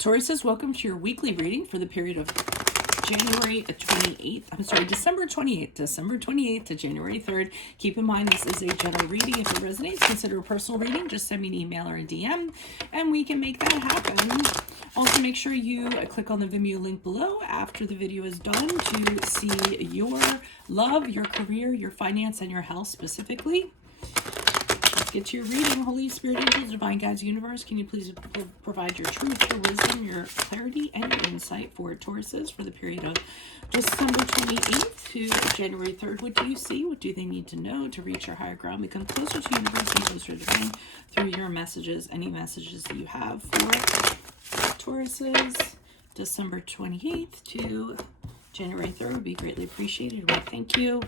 Tauruses, welcome to your weekly reading for the period of December 28th to January 3rd. Keep in mind, this is a general reading. If it resonates, consider a personal reading. Just send me an email or a DM, and we can make that happen. Also, make sure you click on the Vimeo link below after the video is done to see your love, your career, your finance, and your health specifically. Get to your reading. Holy Spirit, angels, divine guides, universe, can you please provide your truth, your wisdom, your clarity, and your insight for Tauruses for the period of December 28th to January 3rd? What do you see? What do they need to know to reach your higher ground? Become closer to universe and closer to divine through your messages, any messages that you have for Tauruses. December 28th to January 3rd would be greatly appreciated. Well, thank you.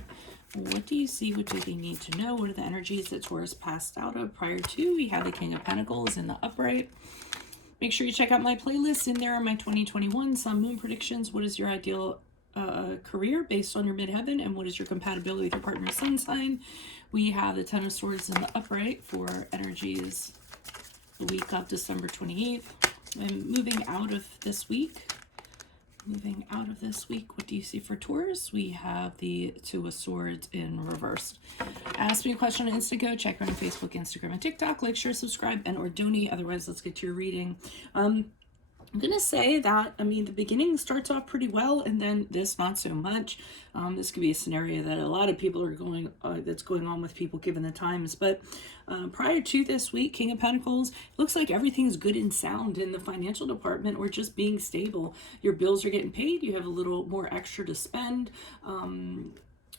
What do you see? What do they need to know? What are the energies that Taurus passed out of prior to? We have the King of Pentacles in the upright. Make sure you check out my playlist. In there are my 2021 Sun Moon predictions. What is your ideal career based on your midheaven? And what is your compatibility with your partner's sun sign? We have the Ten of Swords in the upright for energies the week of December 28th. And moving out of this week, what do you see for Taurus? We have the Two of Swords in reverse. Ask me a question on Instagram. Check me on Facebook, Instagram, and TikTok. Like, share, subscribe, and or donate. Otherwise, let's get to your reading. I'm going to say that, the beginning starts off pretty well, and then this not so much. This could be a scenario that a lot of people are that's going on with people given the times. But prior to this week, King of Pentacles, looks like everything's good and sound in the financial department, or just being stable. Your bills are getting paid. You have a little more extra to spend.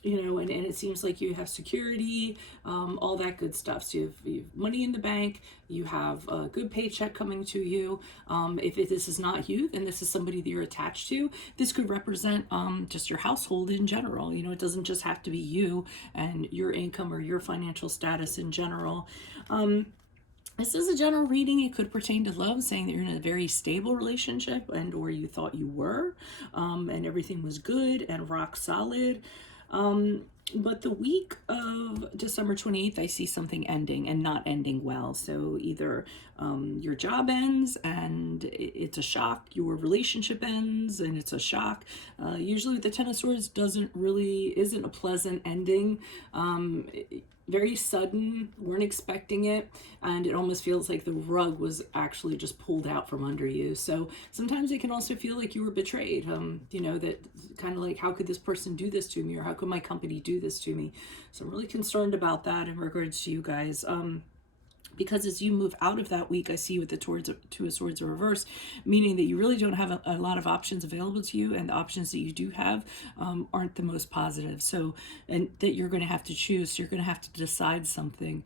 And it seems like you have security, all that good stuff. So you have money in the bank, you have a good paycheck coming to you. If this is not you, then this is somebody that you're attached to. This could represent just your household in general. It doesn't just have to be you and your income or your financial status in general. This is a general reading. It could pertain to love, saying that you're in a very stable relationship and or you thought you were, and everything was good and rock solid. But the week of December 28th, I see something ending and not ending well. So either your job ends and it's a shock, your relationship ends and it's a shock. Usually with the Ten of Swords isn't a pleasant ending. Very sudden, weren't expecting it, and it almost feels like the rug was actually just pulled out from under you. So sometimes it can also feel like you were betrayed, that kind of like, how could this person do this to me, or how could my company do this to me? So I'm really concerned about that in regards to you guys. Because as you move out of that week, I see with the Two of Swords in reverse, meaning that you really don't have a lot of options available to you, and the options that you do have aren't the most positive. So, and that you're going to have to choose. So you're going to have to decide something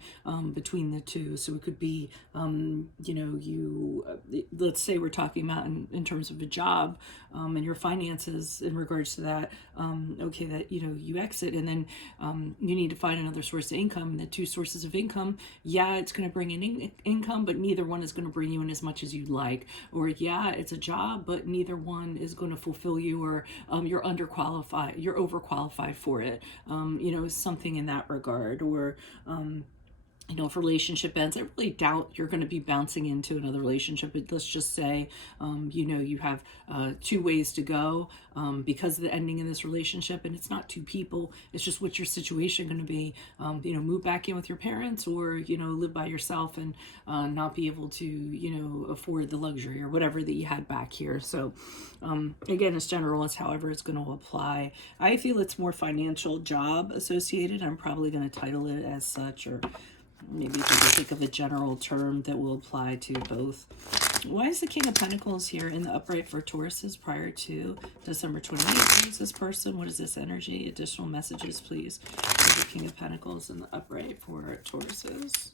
between the two. So it could be, let's say we're talking about in terms of a job and your finances in regards to that. That, you exit, and then you need to find another source of income. And the two sources of income, it's going to bring in income, but neither one is going to bring you in as much as you'd like. Or it's a job, but neither one is going to fulfill you, or you're underqualified, you're overqualified for it. Something in that regard. Or if a relationship ends, I really doubt you're going to be bouncing into another relationship. But let's just say, you have two ways to go because of the ending in this relationship, and it's not two people. It's just what's your situation going to be. Move back in with your parents, or live by yourself and not be able to afford the luxury or whatever that you had back here. So again, it's general. It's however it's going to apply. I feel it's more financial job associated. I'm probably going to title it as such, or maybe you can think of a general term that will apply to both. Why is the King of Pentacles here in the upright for Tauruses prior to December 28th? Who is this person? What is this energy? Additional messages, please, for the King of Pentacles in the upright for Tauruses.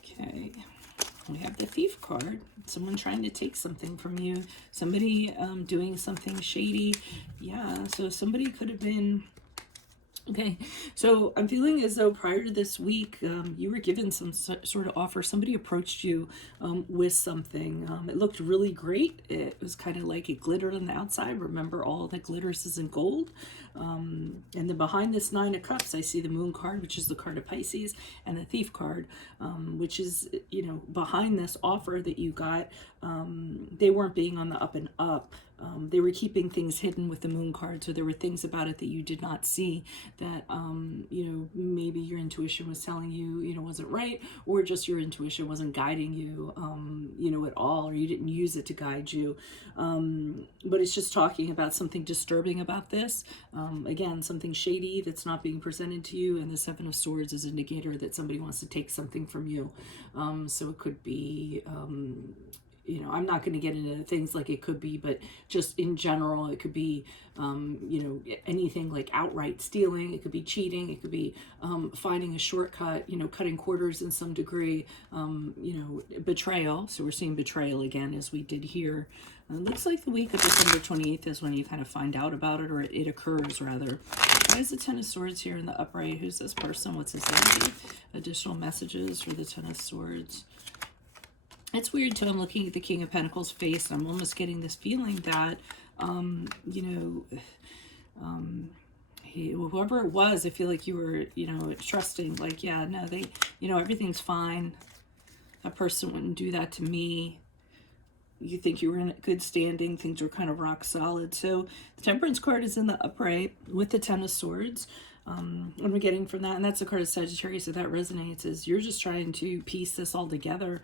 Okay. We have the Thief card. Someone trying to take something from you. Somebody doing something shady. Yeah, so somebody could have been Okay, so I'm feeling as though prior to this week, you were given some sort of offer. Somebody approached you with something. It looked really great. It was kind of like it glittered on the outside. Remember, all that glitters isn't gold. And then behind this Nine of Cups, I see the Moon card, which is the card of Pisces, and the Thief card, which is, behind this offer that you got. They weren't being on the up and up. They were keeping things hidden with the Moon card, so there were things about it that you did not see that, maybe your intuition was telling you, wasn't right, or just your intuition wasn't guiding you, at all, or you didn't use it to guide you. But it's just talking about something disturbing about this. Again, something shady that's not being presented to you, and the Seven of Swords is an indicator that somebody wants to take something from you. So it could be, I'm not going to get into things like it could be, but just in general, it could be, anything like outright stealing. It could be cheating. It could be finding a shortcut, cutting corners in some degree, betrayal. So we're seeing betrayal again, as we did here. It looks like the week of December 28th is when you kind of find out about it, or it occurs, rather. Why is the Ten of Swords here in the upright? Who's this person? What's his energy? Additional messages for the Ten of Swords. It's weird too. I'm looking at the King of Pentacles face, and I'm almost getting this feeling that, whoever it was, I feel like you were, trusting, like, yeah, no, they, everything's fine. That person wouldn't do that to me. You think you were in good standing. Things were kind of rock solid. So the Temperance card is in the upright with the Ten of Swords. What we're getting from that, and that's the card of Sagittarius, so that resonates, is you're just trying to piece this all together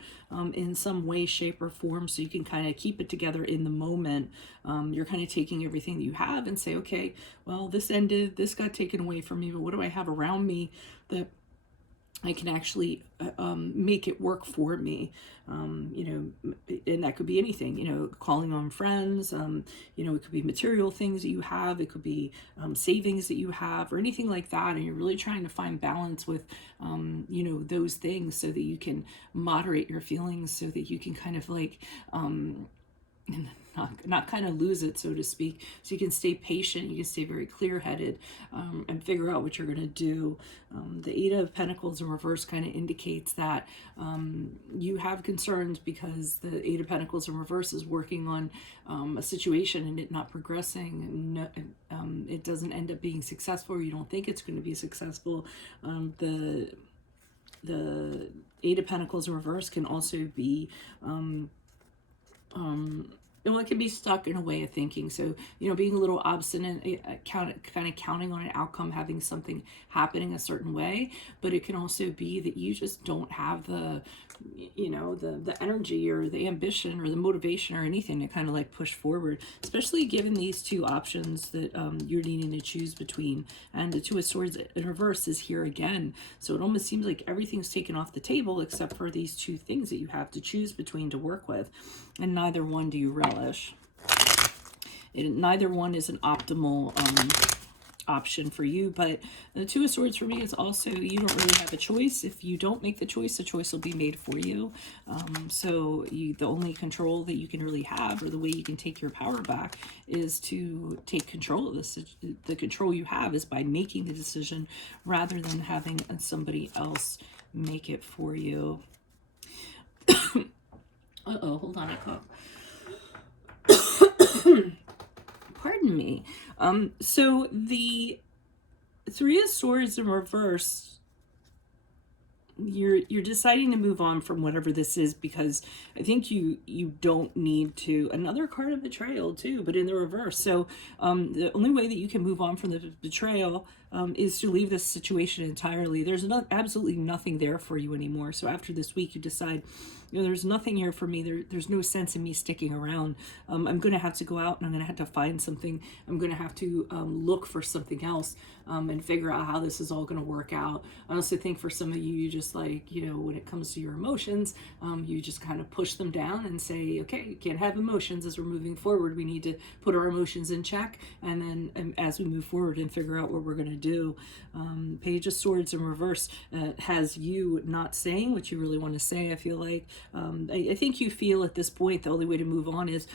in some way, shape, or form, so you can kind of keep it together in the moment. You're kind of taking everything that you have and say, okay, well, this ended, this got taken away from me, but what do I have around me that I can actually make it work for me, and that could be anything, calling on friends, it could be material things that you have, it could be savings that you have, or anything like that, and you're really trying to find balance with, those things, so that you can moderate your feelings, so that you can kind of like, not kind of lose it, so to speak, so you can stay patient, you can stay very clear-headed, and figure out what you're going to do. The Eight of Pentacles in reverse kind of indicates that you have concerns because the Eight of Pentacles in reverse is working on a situation and it not progressing. No, it doesn't end up being successful, or you don't think it's going to be successful. The Eight of Pentacles in reverse can also be it can be stuck in a way of thinking. So, being a little obstinate, kind of counting on an outcome, having something happening a certain way. But it can also be that you just don't have the energy or the ambition or the motivation or anything to kind of like push forward, especially given these two options that you're needing to choose between. And the Two of Swords in reverse is here again. So it almost seems like everything's taken off the table except for these two things that you have to choose between to work with. And neither one do you relish. Neither one is an optimal option for you, but the Two of Swords for me is also, you don't really have a choice. If you don't make the choice will be made for you. So the only control that you can really have, or the way you can take your power back, is to take control of this. The control you have is by making the decision rather than having somebody else make it for you. Uh-oh, hold on, I cough. Pardon me. So the Three of Swords in reverse, you're deciding to move on from whatever this is, because I think you don't need to. Another card of betrayal too, but in the reverse. So the only way that you can move on from the betrayal is to leave this situation entirely. There's absolutely nothing there for you anymore. So after this week, you decide, there's nothing here for me. There's no sense in me sticking around. I'm going to have to go out and I'm going to have to find something. I'm going to have to look for something else and figure out how this is all going to work out. I also think for some of you, you just like, when it comes to your emotions, you just kind of push them down and say, okay, you can't have emotions as we're moving forward. We need to put our emotions in check. And then as we move forward and figure out what we're going to do. Page of Swords in reverse has you not saying what you really want to say. I feel like I think you feel at this point the only way to move on is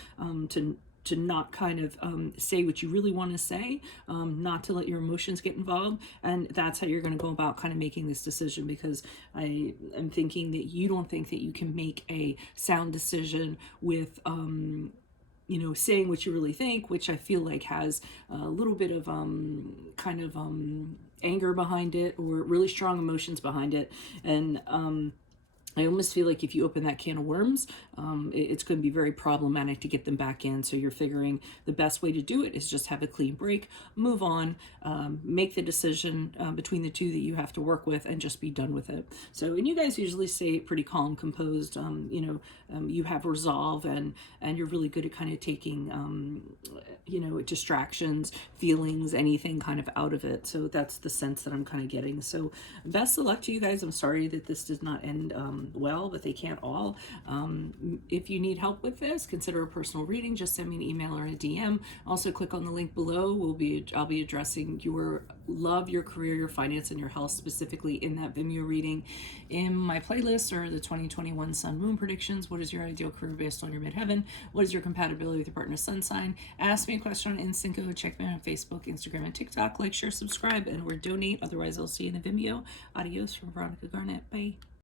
to to not kind of say what you really want to say, not to let your emotions get involved. And that's how you're going to go about kind of making this decision, because I am thinking that you don't think that you can make a sound decision with saying what you really think, which I feel like has a little bit of kind of anger behind it, or really strong emotions behind it. And I almost feel like if you open that can of worms, it's going to be very problematic to get them back in. So you're figuring the best way to do it is just have a clean break, move on, make the decision between the two that you have to work with, and just be done with it. So, and you guys usually stay pretty calm, composed. You have resolve, and you're really good at kind of taking, distractions, feelings, anything kind of out of it. So that's the sense that I'm kind of getting. So best of luck to you guys. I'm sorry that this does not end well, but they can't all. If you need help with this, consider a personal reading. Just send me an email or a DM. Also, click on the link below. I'll be addressing your love, your career, your finance, and your health specifically in that Vimeo reading. In my playlist are the 2021 Sun Moon predictions. What is your ideal career based on your midheaven? What is your compatibility with your partner's sun sign? Ask me a question on Instant Go. Check me out on Facebook, Instagram, and TikTok. Like, share, subscribe, and or donate. Otherwise, I'll see you in the Vimeo. Adios from Veronica Garnett. Bye.